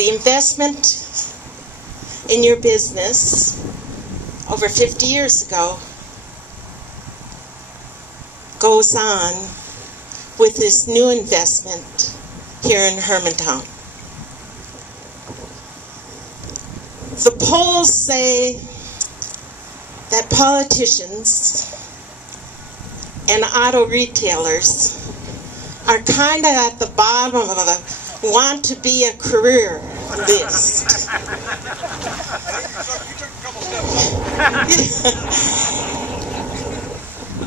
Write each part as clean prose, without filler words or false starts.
the investment in your business over 50 years ago goes on with this new investment here in Hermantown. The polls say that politicians and auto retailers are kind of at the bottom of a want to be a career list.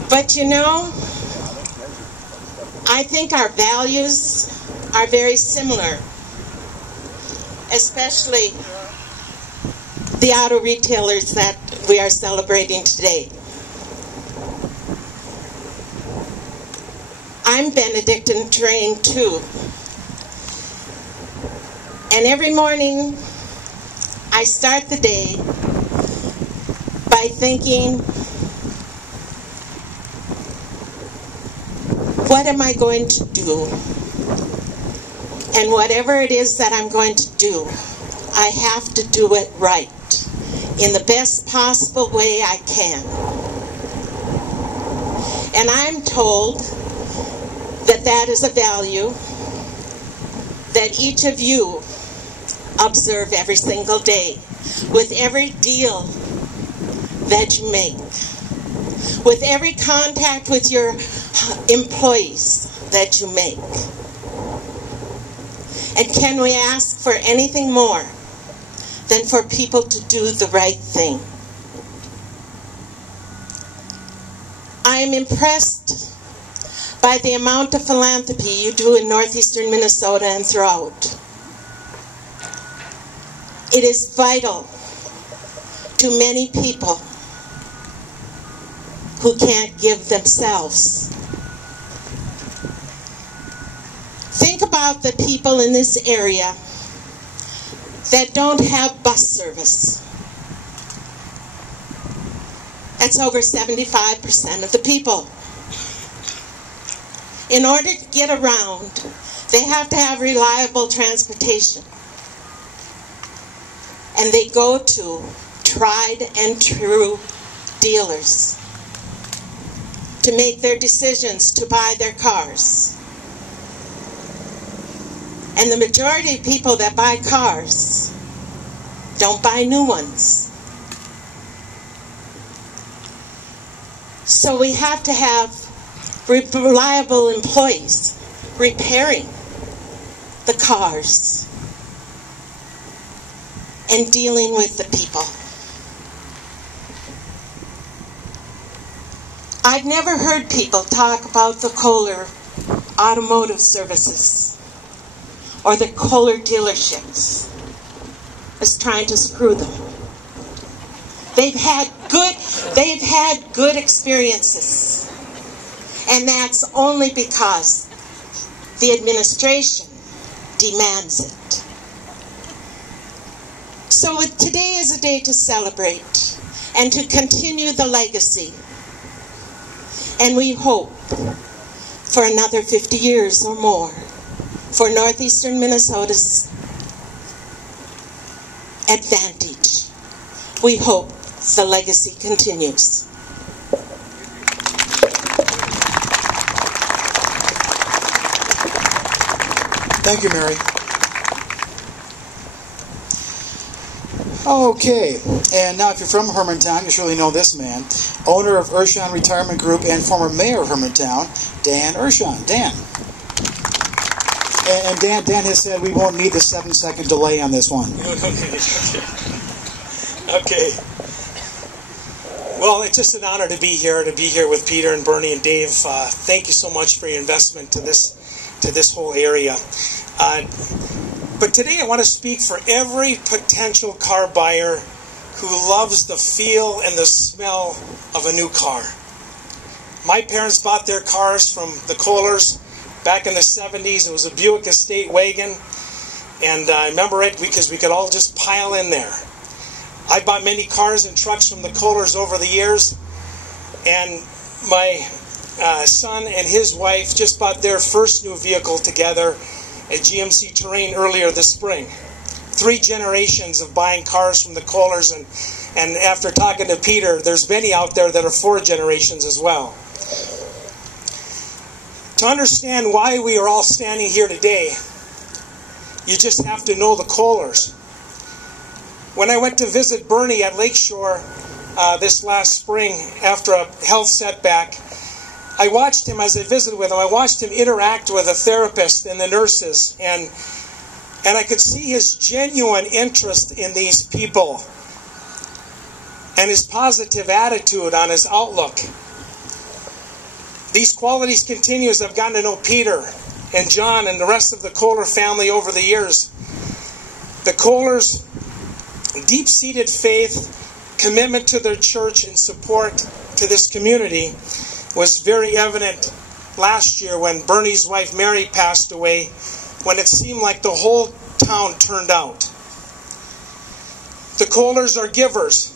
But you know, I think our values are very similar, especially the auto retailers that we are celebrating today. I'm Benedictine trained too. And every morning I start the day by thinking, what am I going to do? And whatever it is that I'm going to do, I have to do it right, in the best possible way I can. And I'm told that that is a value that each of you observe every single day, with every deal that you make, with every contact with your employees that you make. And can we ask for anything more than for people to do the right thing? I am impressed by the amount of philanthropy you do in northeastern Minnesota and throughout. It is vital to many people who can't give themselves. Think about the people in this area that don't have bus service. That's over 75% of the people. In order to get around, they have to have reliable transportation. And they go to tried and true dealers to make their decisions to buy their cars. And the majority of people that buy cars don't buy new ones. So we have to have reliable employees repairing the cars and dealing with the people. I've never heard people talk about the Kolar automotive services or the Kolar dealerships as trying to screw them. They've had good experiences, and that's only because the administration demands it. So today is a day to celebrate and to continue the legacy. And we hope for another 50 years or more for northeastern Minnesota's advantage. We hope the legacy continues. Thank you, Mary. Okay, and now if you're from Hermantown, you surely know this man. Owner of Urshon Retirement Group and former mayor of Hermantown, Dan Urshon. Dan. And Dan has said we won't need the 7-second delay on this one. Okay. Well, it's just an honor to be here with Peter and Bernie and Dave. Thank you so much for your investment to this whole area. But today I want to speak for every potential car buyer who loves the feel and the smell of a new car. My parents bought their cars from the Kolars back in the 70s. It was a Buick Estate wagon, and I remember it because we could all just pile in there. I bought many cars and trucks from the Kolars over the years, and my son and his wife just bought their first new vehicle together, a GMC Terrain, earlier this spring. 3 generations of buying cars from the Kolars, and after talking to Peter, there's many out there that are 4 generations as well. To understand why we are all standing here today, you just have to know the Kolars. When I went to visit Bernie at Lakeshore this last spring after a health setback, I watched him, as I visited with him, I watched him interact with a therapist and the nurses, and I could see his genuine interest in these people and his positive attitude on his outlook. These qualities continue as I've gotten to know Peter and John and the rest of the Kolar family over the years. The Kolars' deep-seated faith, commitment to their church, and support to this community was very evident last year when Bernie's wife Mary passed away, when it seemed like the whole town turned out. The Kolars are givers.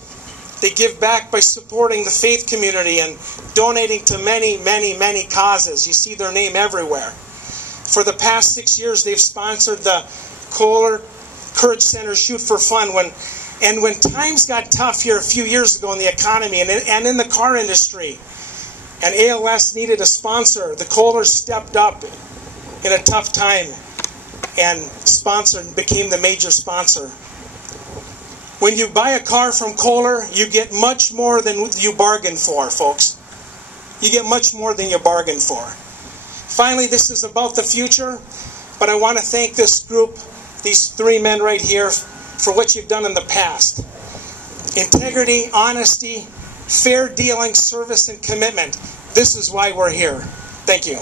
They give back by supporting the faith community and donating to many, many, many causes. You see their name everywhere. For the past 6 years, they've sponsored the Kolar Courage Center Shoot for Fun. When times got tough here a few years ago in the economy and in the car industry, and ALS needed a sponsor, the Kolars stepped up in a tough time and became the major sponsor. When you buy a car from Kolar, you get much more than you bargained for, folks. You get much more than you bargained for. Finally, this is about the future, but I want to thank this group, these 3 men right here, for what you've done in the past. Integrity, honesty, fair dealing, service, and commitment. This is why we're here. Thank you.